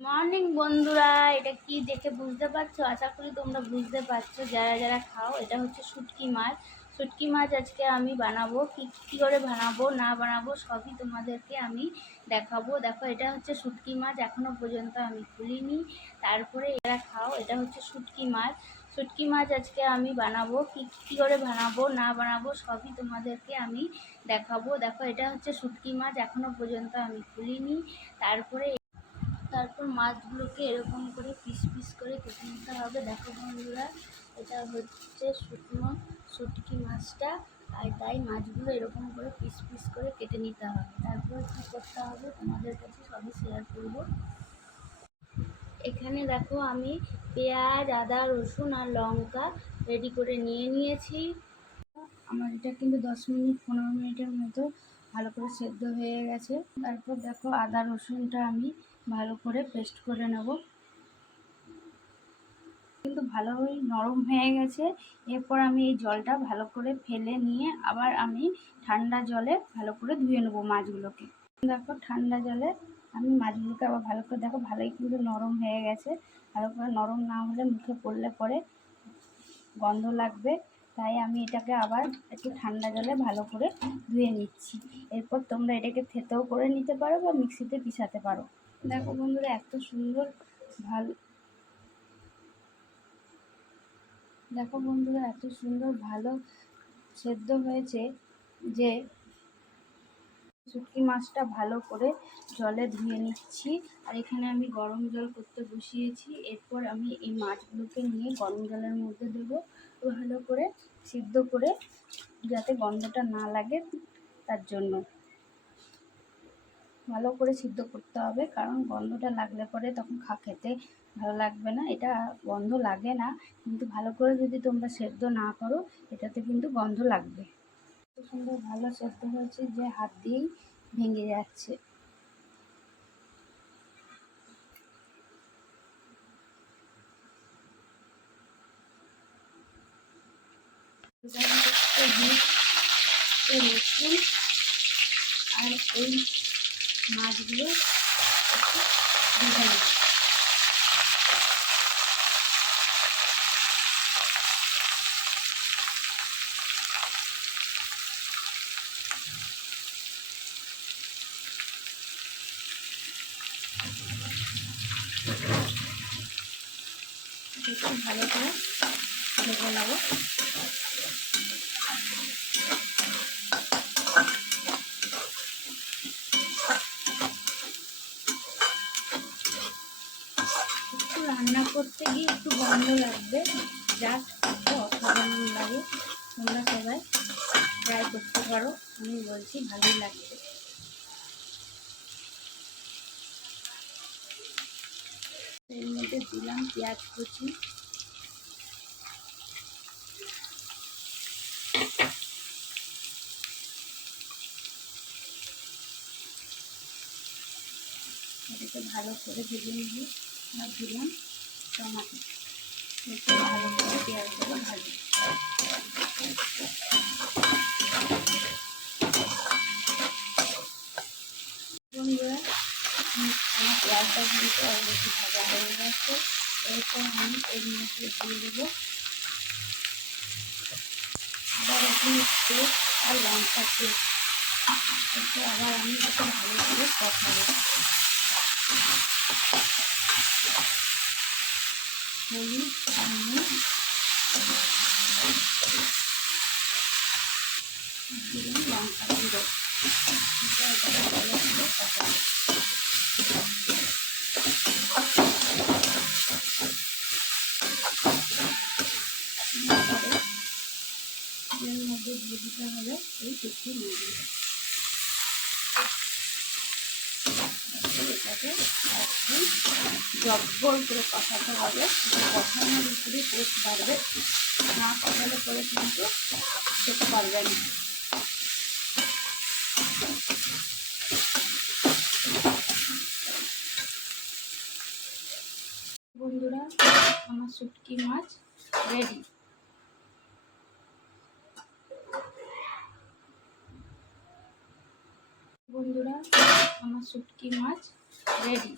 Morning বন্ধুরা, এটা কি দেখে বুঝতে পারছো? আশা করি তোমরা বুঝতে পারছো যারা যারা খাও। এটা হচ্ছে শুটকি মাছ। শুটকি মাছ আজকে আমি বানাবো। কি করে বানাবো না বানাবো সবই তোমাদেরকে আমি দেখাবো। দেখো, এটা হচ্ছে শুটকি মাছ, এখনো পর্যন্ত আমি খুলিনি। তারপরে এরা খাও। এটা হচ্ছে শুটকি মাছ। শুটকি মাছ আজকে আমি বানাবো। কি করে বানাবো না বানাবো সবই তোমাদেরকে আমি দেখাবো। দেখো, এটা হচ্ছে শুটকি মাছ, এখনো পর্যন্ত আমি খুলিনি। তারপর মাছগুলোকে এরকম করে পিস পিস করে কেটে নিতে হবে। দেখো বন্ধুরা, এটা হচ্ছে শুকনো শুটকি মাছটা, আর তাই মাছগুলো এরকম করে পিস পিস করে কেটে নিতে হবে। তারপর কী করতে হবে তোমাদের কাছে সবই শেয়ার করব। এখানে দেখো, আমি পেঁয়াজ, আদা, রসুন আর লঙ্কা রেডি করে নিয়েছি। আমার এটা কিন্তু 10-15 মিনিটের মতো ভালো করে সেদ্ধ হয়ে গেছে। তারপর দেখো, আদা রসুনটা আমি ভালো করে পেস্ট করে নেব। কিন্তু ভালোই নরম হয়ে গেছে। এরপর আমি এই জলটা ভালো করে ফেলে নিয়ে আবার আমি ঠান্ডা জলে ভালো করে ধুয়ে নেবো মাছগুলোকে। দেখো, ঠান্ডা জলে আমি মাছগুলোকে আবার ভালো করে, দেখো ভালোই কিন্তু নরম হয়ে গেছে। ভালো করে নরম না হলে মুখে পড়লে পরে গন্ধ লাগবে, তাই আমি এটাকে আবার একটু ঠান্ডা জলে ভালো করে ধুয়ে নিচ্ছি। এরপর তোমরা এটাকে থেতেও করে নিতে পারো বা মিক্সিতে পিষাতে পারো। দেখো বন্ধুরা, এত সুন্দর ভালো সেদ্ধ হয়েছে যে শুটকি মাছটা ভালো করে জলে ধুয়ে নিচ্ছি। আর এখানে আমি গরম জল করতে বসিয়েছি। এরপর আমি এই মাছগুলোকে নিয়ে গরম জলের মধ্যে দেবো, ভালো করে সিদ্ধ করে, যাতে গন্ধটা না লাগে তার জন্য ভালো করে সিদ্ধ করতে হবে। কারণ গন্ধটা লাগলে পরে তখন খেতে ভালো লাগবে না। এটা গন্ধ লাগে না, কিন্তু ভালো করে যদি তোমরা সেদ্ধ না করো এটাতে কিন্তু গন্ধ লাগবে। এত সুন্দর ভালো সেদ্ধ হয়েছে যে হাত দিয়েই ভেঙে যাচ্ছে। রসুন আর এই মাছগুলো ভেজে নেব। একটু ভালো করে ভেজে নেব। একটু রান্না করতে গিয়ে একটু গন্ধ লাগবে, জাস্ট একটু অসাধারণ লাগে। তোমরা সবাই ট্রাই করতে পারো, আমি বলছি ভালোই লাগবে। এর মধ্যে দিলাম পেঁয়াজ কুচি, এটাকে ভালো করে ভেজে নিয়ে আর দিলাম টমাটো। একটু ভালো করে পেঁয়াজগুলো ভাজি। বন্ধুরা, আমার পেঁয়াজটা কিন্তু অলরেডি ভাজা হয়ে গেছে। এরপর আমি এর মধ্যে দিয়ে দেবো আদা রসুন পেস্ট আর লঙ্কা পেস্ট। এরপর আবার আমি এটাকে ভালো করে কষাবো। হলুদ আর নুন দিলাম, লঙ্কা গুঁড়ো। এটাকে ভালো করে কষাবো। এর মধ্যে দিয়ে দিতে হবে এই শুকনো মাছগুলো। এটাকে একদম জব্বর করে কষাতে হবে। কষানোর উপরে টেস্ট বাড়বে, না কষালে পরে কিন্তু খেতে পারবে না। বন্ধুরা, আমার শুটকি মাছ রেডি। বন্ধুরা, আমার শুটকি মাছ রেডি।